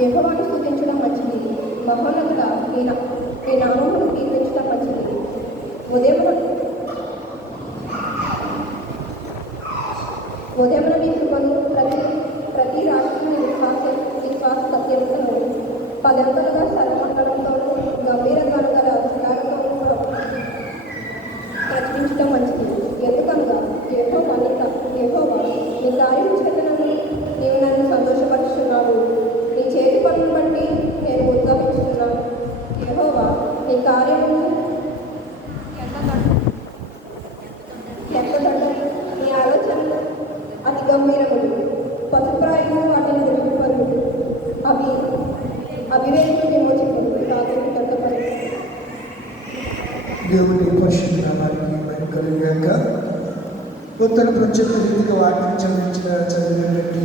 యెహోవాను స్తుతించడం మంచిది, మహోన్నతుడా నీ నామమును కీర్తించడం మంచిది. ఉదయమున నీ కృపను ప్రతి రాష్ట్రం విశ్వాస సత్యములను పదంతులుగా సర్వమంగళంతోనూ గంభీర గల అధికారంతోనూ ప్రచురించడం మంచిది. ఎందుకనగా యెహోవా నీ కార్యం చేతనని నీవు నన్ను సంతోషపరుచున్నావు. నీ చేతి పనులను బట్టి నేను ఉద్ఘాటిస్తున్నాను. యెహోవా నీ కార్యమును ఎంతదండలు, నీ ఆలోచనలు అతి గంభీరములు. పశుప్రాయము వాటిని దృష్టిపరులు, అవివేకులు విమోచకులు రాత్రికి తొట్టపడి. దేవుని పరిశుద్ధ నామానికి మహిమ కలుగుగాక. ఉత్తర ప్రత్యేక రీతిగా వాక్యం చదివినటువంటి